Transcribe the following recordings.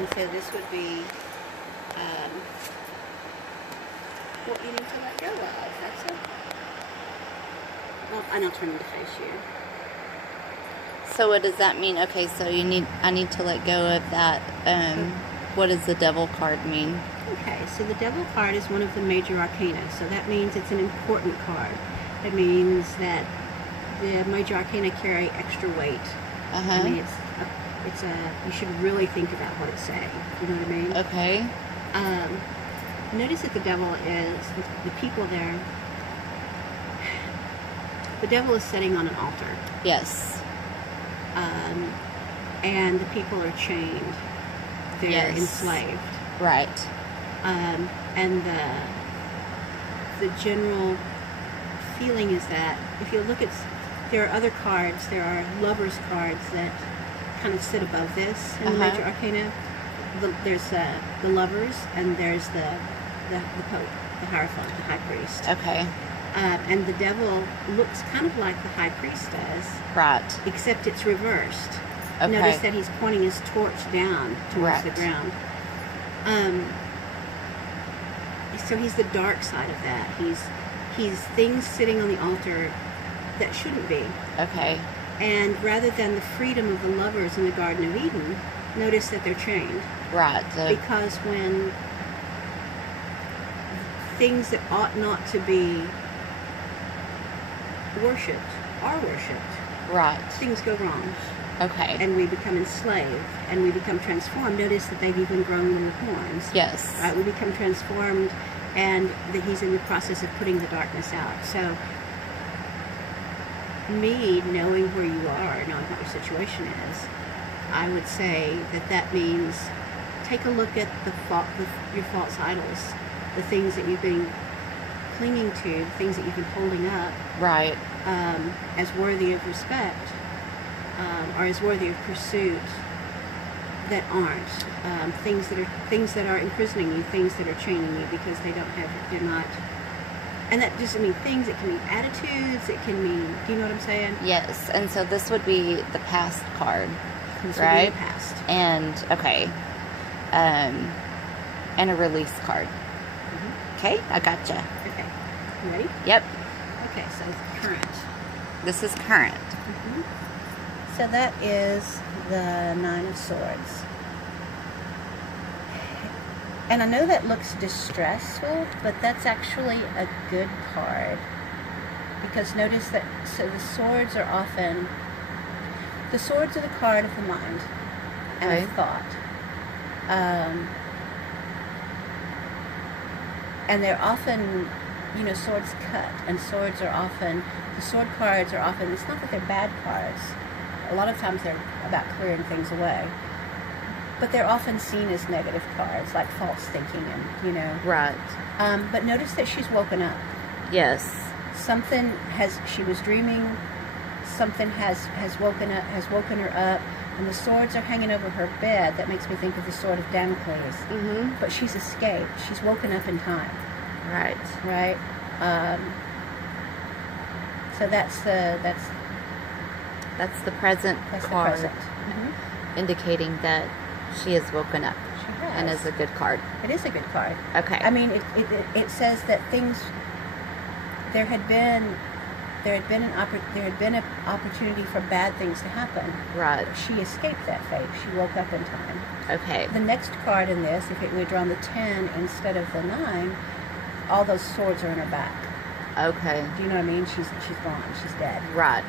And so this would be what you need to let go of. That's it. Well, and I'll turn to face you. So what does that mean? Okay, so I need to let go of that. What does the devil card mean? Okay, so the devil card is one of the major arcana. So that means it's an important card. It means that the major arcana carry extra weight. I mean, you should really think about what it's saying. You know what I mean? Okay. Notice that the devil is, the people there, the devil is sitting on an altar. Yes. And the people are chained. They're enslaved. Right. And the general feeling is that if you look at, there are other cards, there are lovers cards that kind of sit above this in the major arcana. There's the lovers, and there's the Pope, the Hierophant, the High Priest. Okay. And the devil looks kind of like the High Priest does. Right. Except it's reversed. Okay. Notice that he's pointing his torch down towards the ground. So he's the dark side of that. He's things sitting on the altar that shouldn't be. Okay. And rather than the freedom of the lovers in the Garden of Eden, notice that they're chained. Right. Because when things that ought not to be worshipped are worshipped, right, things go wrong. Okay. And we become enslaved, and we become transformed. Notice that they've even grown little horns. Yes. Right? We become transformed, and that he's in the process of putting the darkness out. So, me knowing where you are, knowing what your situation is, I would say that means take a look at your false idols, the things that you've been clinging to, the things that you've been holding up, right, as worthy of respect. Or as worthy of pursuit that aren't things that are imprisoning you, things that are chaining you because they're not. And that doesn't mean things. It can mean attitudes. It can mean. Do you know what I'm saying? Yes. And so this would be the past card, this right? Would be the past. And okay, and a release card. Okay, I gotcha. Okay, you ready? Yep. Okay, so current. This is current. So that is the Nine of Swords. And I know that looks distressful, but that's actually a good card. Because notice that, so the swords are the card of the mind and of thought. And they're often, swords cut, and the sword cards are often, it's not that they're bad cards. A lot of times they're about clearing things away. But they're often seen as negative cards, like false thinking and, Right. But notice that she's woken up. Yes. She was dreaming, something has woken her up, and the swords are hanging over her bed. That makes me think of the sword of Damocles. But she's escaped. She's woken up in time. Right. Right? So that's the present card, the present. indicating that she has woken up. She has. And is a good card. It is a good card. Okay. I mean, it says that there had been an opportunity for bad things to happen. Right. She escaped that fate. She woke up in time. Okay. The next card in this, if it were drawn the 10 instead of the 9, all those swords are in her back. Okay. Do you know what I mean? She's gone. She's dead. Right.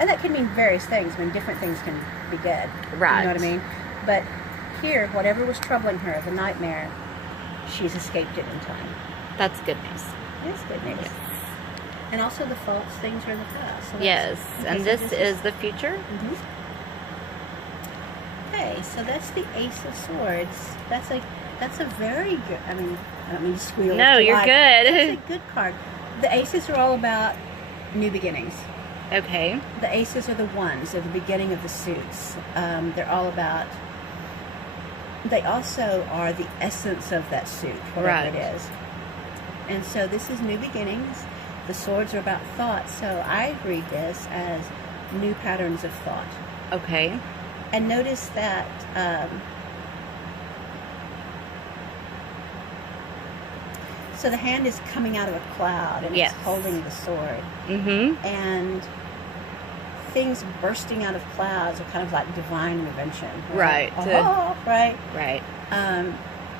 And that can mean various things. I mean, different things can be dead. Right. You know what I mean? But here, whatever was troubling her, the nightmare, she's escaped it in time. That's good news. That's good news. Yes. And also the false things are in the past. So Yes. okay, And so this is the future? Okay, so that's the Ace of Swords. That's a very good, I don't mean to squeal. No, you're good. That's a good card. The Aces are all about new beginnings. Okay. The Aces are the ones. They're the beginning of the suits. They're all about... They also are the essence of that suit, whatever it is. And so this is new beginnings. The swords are about thought. So I read this as new patterns of thought. Okay. And notice that So the hand is coming out of a cloud, and Yes. it's holding the sword. Mm-hmm. And things bursting out of clouds are kind of like divine intervention. Right. Oh, right. Right.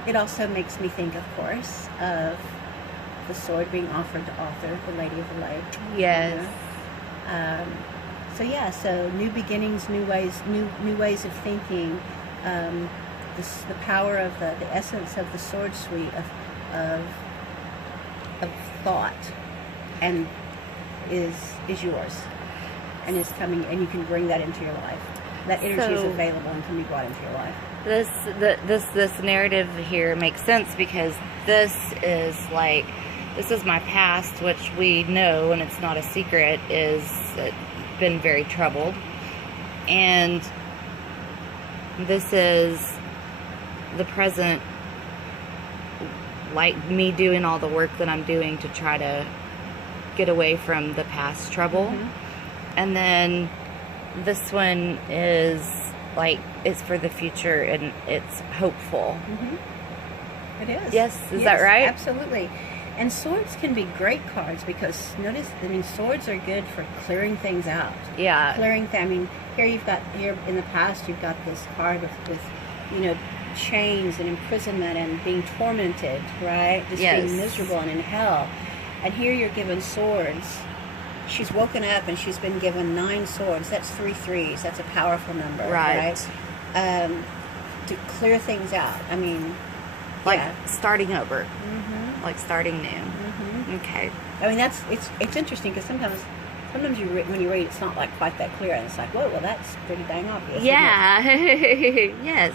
It also makes me think, of course, of the sword being offered to Arthur, the Lady of the Lake. Yes. You know? So new beginnings, new ways of thinking. The power of the essence of the sword suite of thought, and is yours, and is coming, and you can bring that into your life. That energy is available and can be brought into your life. This narrative here makes sense, because this is my past, which we know, and it's not a secret, is been very troubled, and this is the present, like me doing all the work that I'm doing to try to get away from the past trouble. And then this one is like, it's for the future, and it's hopeful. It is. Yes, is that right? Absolutely. And swords can be great cards, because notice, swords are good for clearing things out. Yeah. Here in the past, you've got this card with chains and imprisonment and being tormented, right? Just being miserable and in hell. And here you're given swords. She's woken up and she's been given 9 swords. That's 3 threes. That's a powerful number, right? To clear things out. Starting over. Like starting new. Okay. It's interesting, because sometimes when you read, it's not like quite that clear, and it's like, whoa, well, that's pretty dang obvious. Yeah. Yes.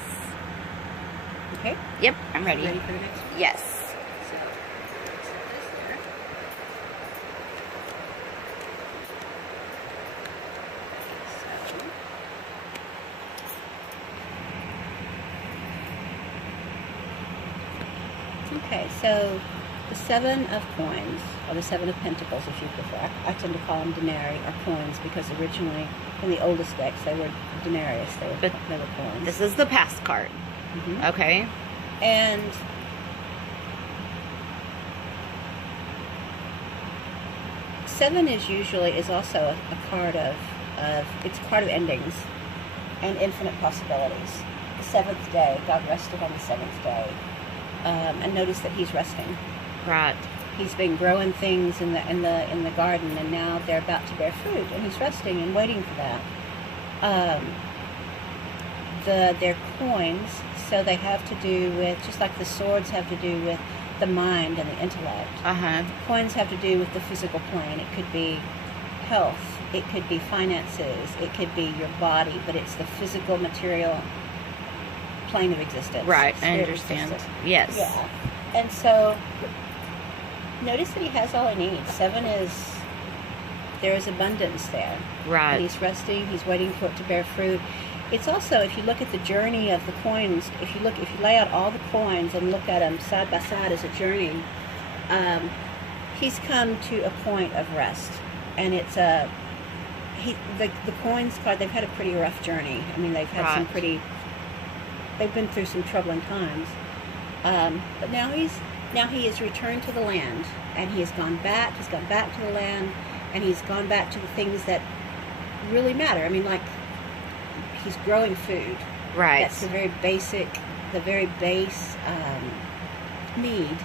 Okay. Yep, I'm ready. Ready for the next one? Yes. So, set this there. Okay, so the 7 of coins, or the 7 of pentacles, if you prefer. I tend to call them denarii, or coins, because originally, in the oldest decks, they were denarius. They were coins. This is the past card. Okay. And seven is also a card of it's a card of endings and infinite possibilities. The 7th day, God rested on the 7th day. And notice that he's resting. Right. He's been growing things in the garden, and now they're about to bear fruit, and he's resting and waiting for that. They're coins, so they have to do with, just like the swords have to do with the mind and the intellect. Coins have to do with the physical plane. It could be health, it could be finances, it could be your body, but it's the physical, material plane of existence. Right, I understand. Yes. Yeah. And so, notice that he has all he needs. 7 is, there is abundance there. Right. And he's resting, he's waiting for it to bear fruit. It's also, if you look at the journey of the coins, if you lay out all the coins and look at them side by side as a journey, he's come to a point of rest. And it's the coins card, they've had a pretty rough journey. They've had some pretty, they've been through some troubling times. But now he has returned to the land, and he's gone back to the land, and he's gone back to the things that really matter. He's growing food. Right. That's the very base need,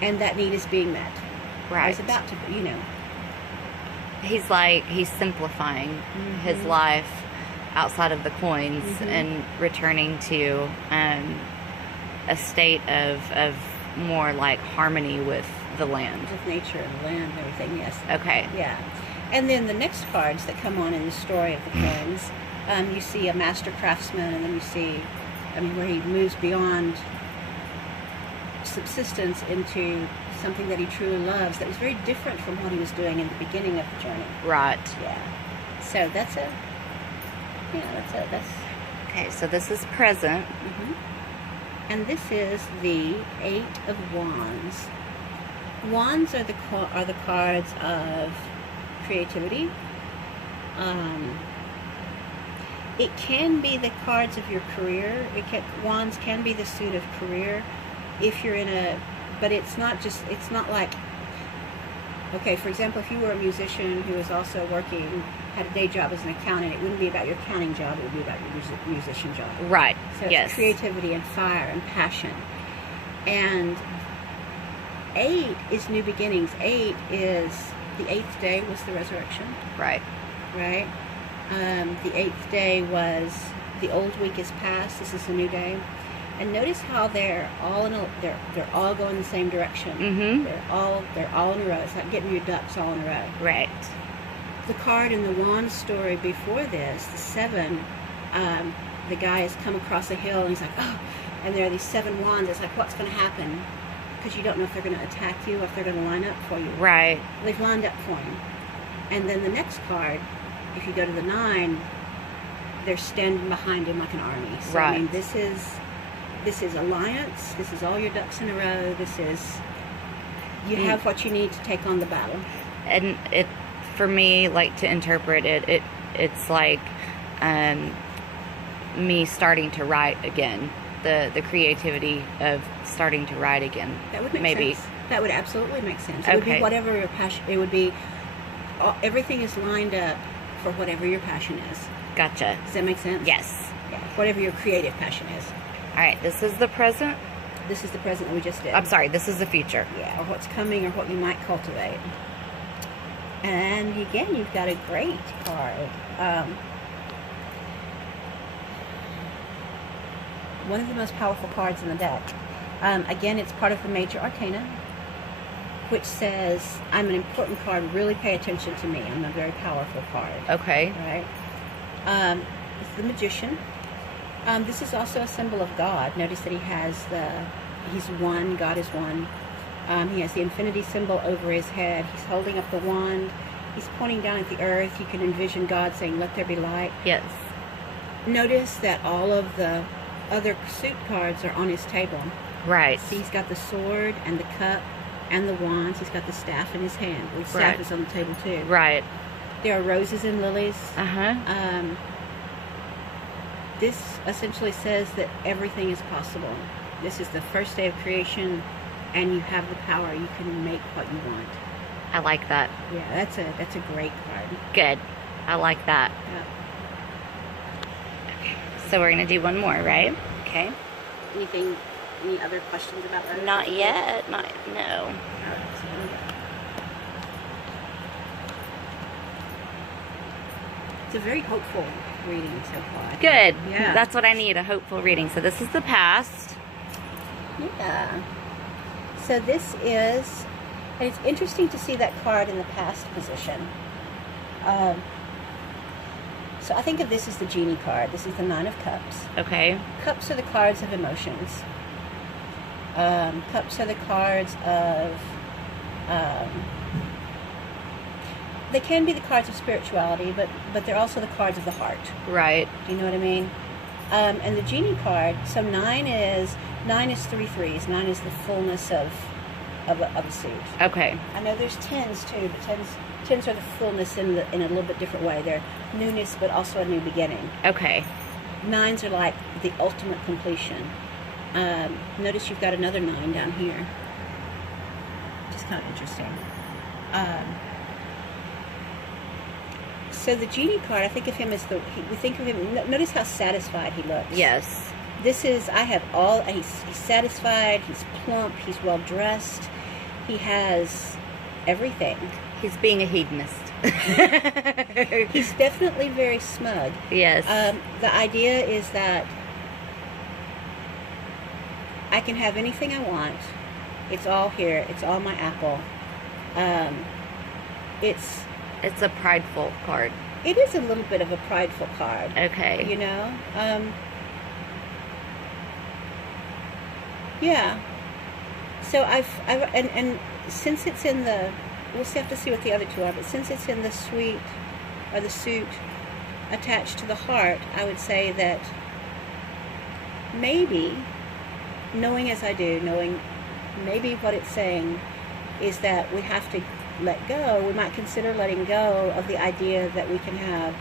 and that need is being met. Right. He's about to, He's simplifying his life outside of the coins and returning to a state of more like harmony with the land. With nature and the land and everything, yes. Okay. Yeah. And then the next cards that come on in the story of the coins, you see a master craftsman, and then you see, where he moves beyond subsistence into something that he truly loves, that was very different from what he was doing in the beginning of the journey. Right. Yeah. So that's Okay, so this is present. And this is the 8 of Wands. Wands are the cards of creativity. It can be the cards of your career. Wands can be the suit of career. If you're in a but it's not like, okay, for example, if you were a musician who was also working, had a day job as an accountant, it wouldn't be about your accounting job, it would be about your musician job. Right. So it's creativity and fire and passion. And 8 is new beginnings. 8 is, the 8th day was the resurrection. Right. Right? The 8th day was, the old week is past, this is a new day. And notice how they're all going the same direction. Mm-hmm. They're all in a row. It's like getting your ducks all in a row. Right. The card in the wand story before this, the 7, the guy has come across a hill and he's like, oh, and there are these 7 wands. It's like, what's going to happen? Because you don't know if they're going to attack you or if they're going to line up for you. Right. They've lined up for him. And then the next card, if you go to the 9, they're standing behind him like an army. So, right. I mean, this is alliance. This is all your ducks in a row. This is, you have what you need to take on the battle. And it, for me, like, to interpret it, it's like me starting to write again. The creativity of starting to write again. That would make maybe sense. That would absolutely make sense. It would be whatever your passion. It would be, everything is lined up for whatever your passion is. Gotcha. Does that make sense? Yes. Yeah. Whatever your creative passion is. All right. This is the present. This is the present that we just did. I'm sorry. This is the future. Yeah, or what's coming, or what you might cultivate. And again, you've got a great card. One of the most powerful cards in the deck. Again, it's part of the Major Arcana, which says, I'm an important card, really pay attention to me. I'm a very powerful card. Okay. Right? It's the Magician. This is also a symbol of God. Notice that he's one, God is one. He has the infinity symbol over his head. He's holding up the wand. He's pointing down at the earth. You can envision God saying, let there be light. Yes. Notice that all of the other suit cards are on his table. Right. See, he's got the sword and the cup and the wands. He's got the staff in his hand. The staff is on the table too. Right. There are roses and lilies. Uh-huh. This essentially says that everything is possible. This is the first day of creation, and you have the power. You can make what you want. I like that. Yeah, that's a great card. Good. I like that. Yeah. So we're going to do one more, right? Okay. Any other questions about that? Not yet. No. It's a very hopeful reading so far. Good. Yeah. That's what I need, a hopeful reading. So this is the past. Yeah. So this is, and it's interesting to see that card in the past position. So I think of this as the Genie card. This is the 9 of Cups. Okay. Cups are the cards of emotions. Cups are the cards of, they can be the cards of spirituality, but they're also the cards of the heart. Right. Do you know what I mean? And the Genie card, so 9 is 3 threes. 9 is the fullness of a suit. Okay. I know there's 10s too, but 10s are the fullness in a little bit different way. They're newness, but also a new beginning. Okay. 9s are like the ultimate completion. Notice you've got another 9 down here. Just kind of interesting. So the Genie card, I think of him as we think of him, notice how satisfied he looks. Yes. This is, he's satisfied, he's plump, he's well dressed, he has everything. He's being a hedonist. He's definitely very smug. Yes. The idea is that I can have anything I want. It's all here. It's all my apple. It's a prideful card. It is a little bit of a prideful card. Okay. You know? Yeah. So and since it's in the, we'll have to see what the other two are, but since it's in the suite, or the suit attached to the heart, I would say that maybe, knowing as I do, maybe what it's saying is that we have to let go. We might consider letting go of the idea that we can have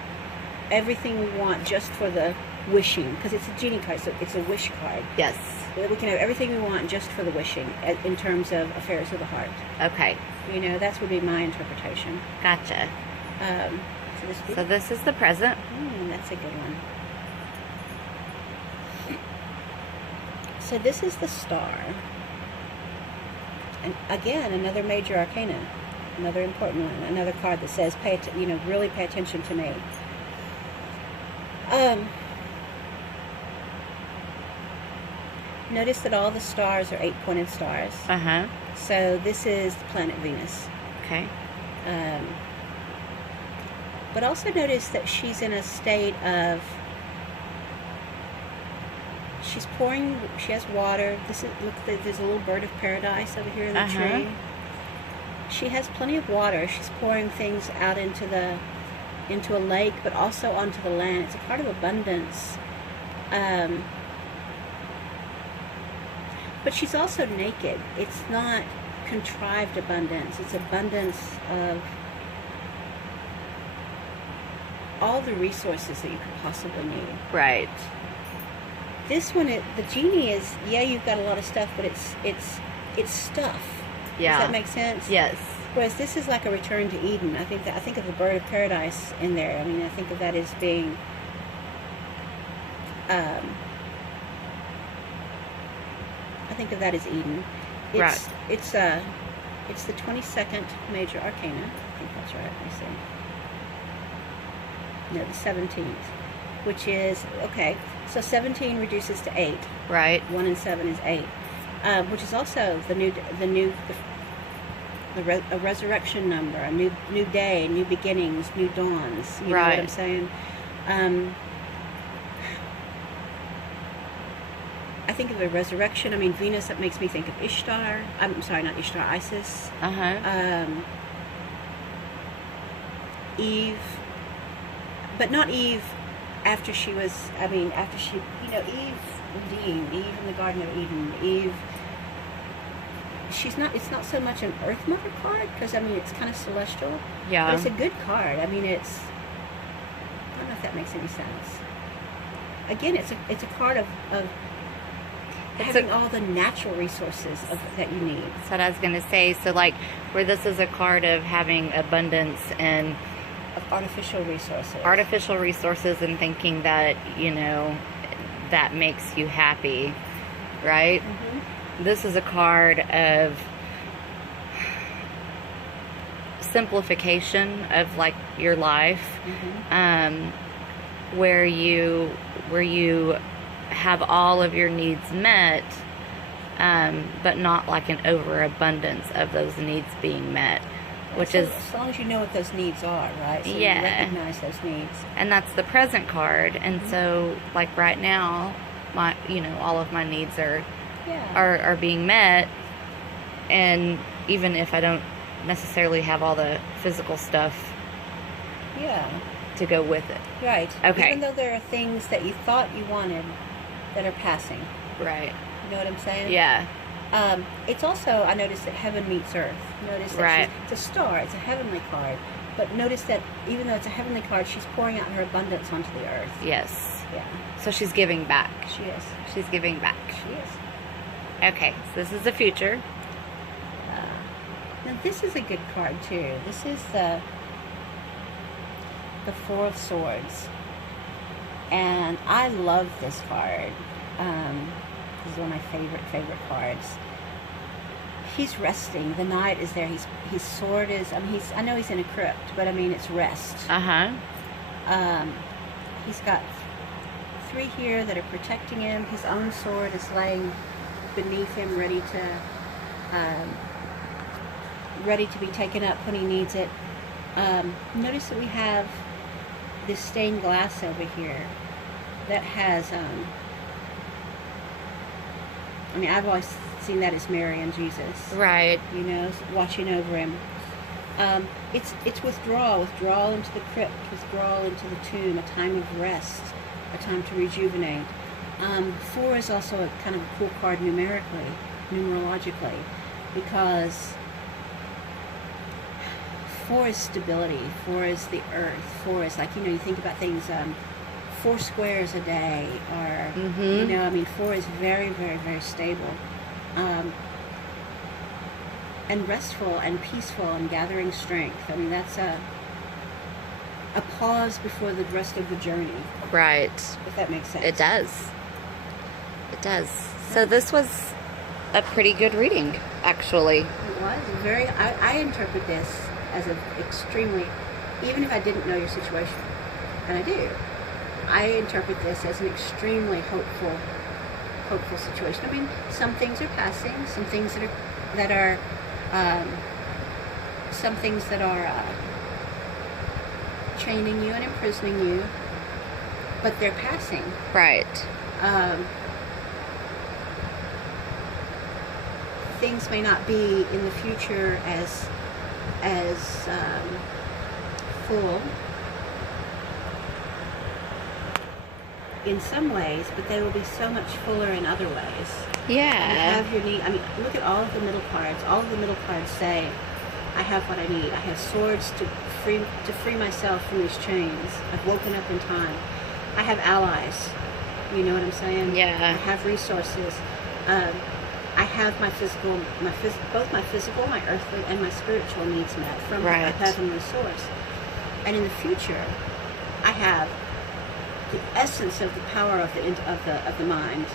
everything we want just for the wishing, because it's a genie card, so it's a wish card. Yes. We can have everything we want just for the wishing in terms of affairs of the heart. Okay. You know, that would be my interpretation. Gotcha. So this is the present. That's a good one. So this is the star. And again, another major arcana. Another important one. Another card that says, really pay attention to me. Notice that all the stars are 8-pointed stars. Uh-huh. So this is the planet Venus. Okay. But also notice that she's in a state of, she has water. Look, there's a little bird of paradise over here in the tree. She has plenty of water. She's pouring things out into a lake, but also onto the land. It's a card of abundance. But she's also naked. It's not contrived abundance. It's abundance of all the resources that you could possibly need. Right. This one, the genie is, you've got a lot of stuff, but it's stuff. Yeah. Does that make sense? Yes. Whereas this is like a return to Eden. I think of the bird of paradise in there. I mean, I think of that as being I think of that as Eden. Right. It's the 22nd major arcana. I think that's right. Let me see. No, the 17th, which is so 17 reduces to 8. Right. 1 and 7 is 8, which is also a resurrection number, a new day, new beginnings, new dawns. You know what I'm saying? I think of the resurrection. I mean, Venus, that makes me think of Ishtar. I'm sorry, not Ishtar, Isis. Eve. But not Eve after she was, Eve redeemed. Eve in the Garden of Eden. Eve, it's not so much an Earth Mother card, because, it's kind of celestial. Yeah. But it's a good card. I don't know if that makes any sense. Again, it's a card of having all the natural resources that you need. That's what I was going to say. So, where this is a card of having abundance and of artificial resources and thinking that, that makes you happy, right? Mm-hmm. This is a card of simplification of your life, where you have all of your needs met, but not an overabundance of those needs being met, which is, as long as you know what those needs are, right? So yeah, you recognize those needs, and that's the present card. And so, right now, all of my needs are being met, and even if I don't necessarily have all the physical stuff, to go with it, right? Okay. Even though there are things that you thought you wanted that are passing, right? You know what I'm saying? Yeah. It's also, I noticed that heaven meets earth. Notice that it's a star. It's a heavenly card. But notice that even though it's a heavenly card, she's pouring out her abundance onto the earth. Yes. Yeah. So she's giving back. She is. She's giving back. She is. Okay, so this is the future. Now this is a good card too. This is the Four of Swords. And I love this card. This is one of my favorite cards. He's resting. The knight is there. His sword is. I know he's in a crypt, but it's rest. He's got 3 here that are protecting him. His own sword is laying beneath him, ready to be taken up when he needs it. Notice that we have this stained glass over here that has. I've always seen that as Mary and Jesus. Right. Watching over him. It's withdrawal into the crypt, withdrawal into the tomb, a time of rest, a time to rejuvenate. 4 is also a kind of a cool card numerologically, because 4 is stability, 4 is the earth, 4 is you think about things, 4 squares a day, or Mhm. you know, I mean, 4 is very, very, very stable, and restful and peaceful and gathering strength. I mean, that's a pause before the rest of the journey, Right. if that makes sense. It does. It does. So this was a pretty good reading, actually. It was very. I interpret this as an extremely, even if I didn't know your situation, and I do, I interpret this as an extremely hopeful situation. I mean, some things are passing, some things some things that are chaining you and imprisoning you, but they're passing. Right. Things may not be in the future as full in some ways, but they will be so much fuller in other ways. Yeah. You have your need. I mean, look at all of the middle cards. All of the middle cards say, I have what I need. I have swords to free myself from these chains. I've woken up in time. I have allies. You know what I'm saying? Yeah. I have resources. I have both my physical, my earthly, and my spiritual needs met from a heavenly source. And in the future, I have the essence of the power of the mind.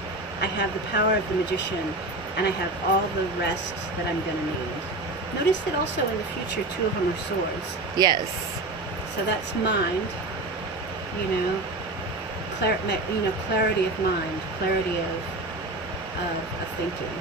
I have the power of the magician, and I have all the rest that I'm going to need. Notice that also in the future, 2 of them are swords. Yes. So that's mind. You know, clarity of mind, clarity of thinking.